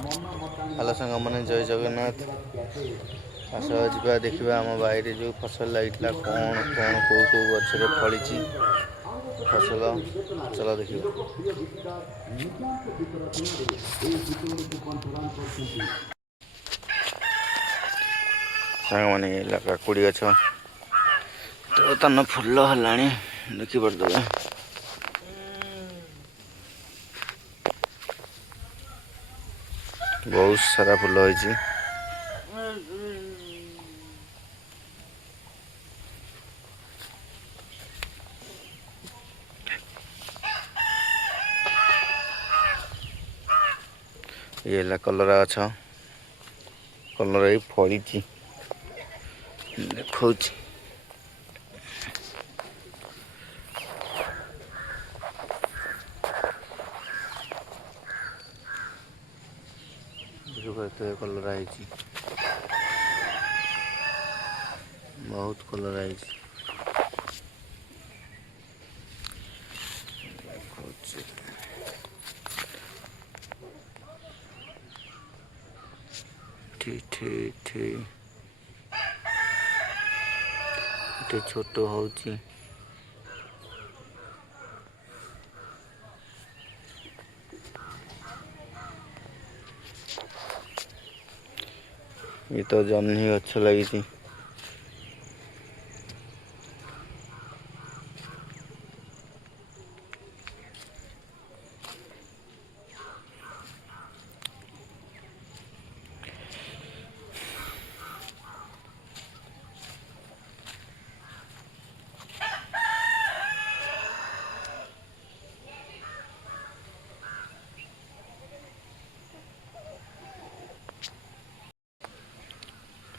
Hello सांग मैंने जय जगन्नाथ। आस जा देखा आम बाईरे जो फसल लगी कौन कौन कौ कौ गचर फली फसल चल देखिए। सांग मैंने काकुड़ी गछ तो तन फुल है देखिपे बहुत सारा फुल होती। ये कलरा गछ कलरा ही फली देखा देखिए कलरा है बहुत कलरा है ठीक ठीक ठीक छोट हो ये तो जन्ही गछ लगी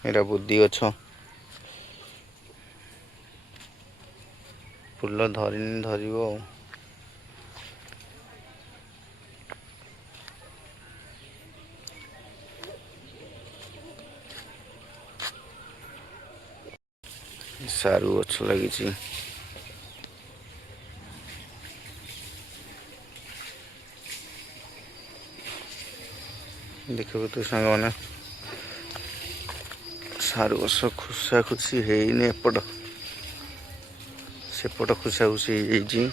एरा बुद्धि गछ फुल धरनी धर सारू गछ लगी देखो तो सांग मैंने सारू गछ खुसा खुशी है एपट सेपट खुसा खुशी हो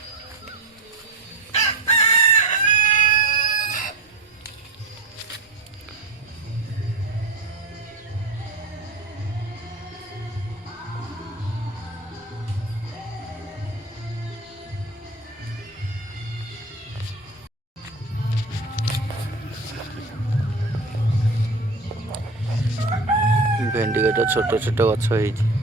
भेंडी गछ छोट छोट गछ है।